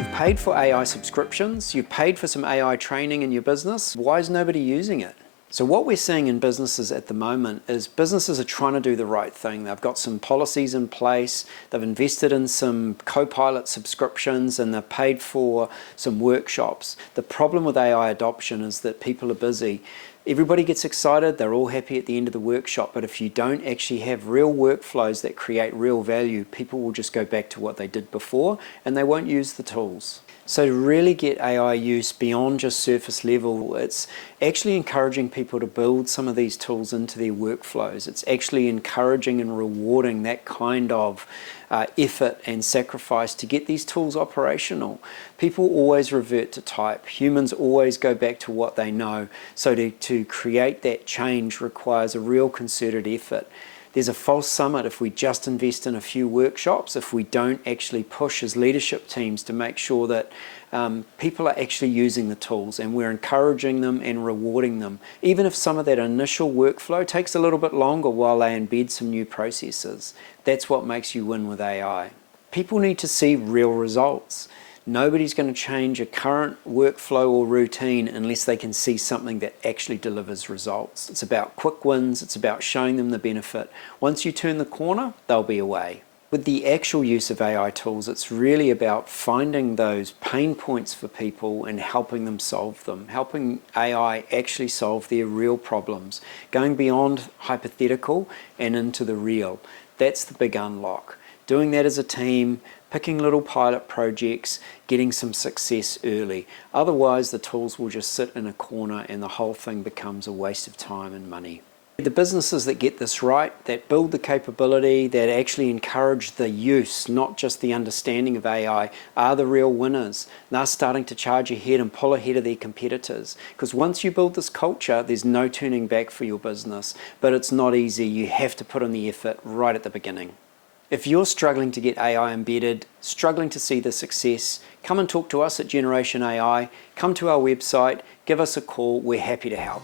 You've paid for AI subscriptions, you've paid for some AI training in your business. Why is nobody using it? So what we're seeing in businesses at the moment is businesses are trying to do the right thing. They've got some policies in place, they've invested in some Copilot subscriptions, and they've paid for some workshops. The problem with AI adoption is that people are busy. Everybody gets excited, they're all happy at the end of the workshop, but if you don't actually have real workflows that create real value, people will just go back to what they did before and they won't use the tools. So to really get AI use beyond just surface level, it's actually encouraging people to build some of these tools into their workflows. It's actually encouraging and rewarding that kind of effort and sacrifice to get these tools operational. People always revert to type. Humans always go back to what they know. So to create that change requires a real concerted effort. There's a false summit if we just invest in a few workshops, if we don't actually push as leadership teams to make sure that people are actually using the tools and we're encouraging them and rewarding them. Even if some of that initial workflow takes a little bit longer while they embed some new processes. That's what makes you win with AI. People need to see real results. Nobody's going to change a current workflow or routine unless they can see something that actually delivers results. It's about quick wins, it's about showing them the benefit. Once you turn the corner, they'll be away. With the actual use of AI tools, it's really about finding those pain points for people and helping them solve them, helping AI actually solve their real problems, going beyond hypothetical and into the real. That's the big unlock. Doing that as a team, picking little pilot projects, getting some success early. Otherwise, the tools will just sit in a corner and the whole thing becomes a waste of time and money. The businesses that get this right, that build the capability, that actually encourage the use, not just the understanding of AI, are the real winners. They're starting to charge ahead and pull ahead of their competitors. Because once you build this culture, there's no turning back for your business. But it's not easy. You have to put in the effort right at the beginning. If you're struggling to get AI embedded, struggling to see the success, come and talk to us at Generation AI. Come to our website, give us a call. We're happy to help.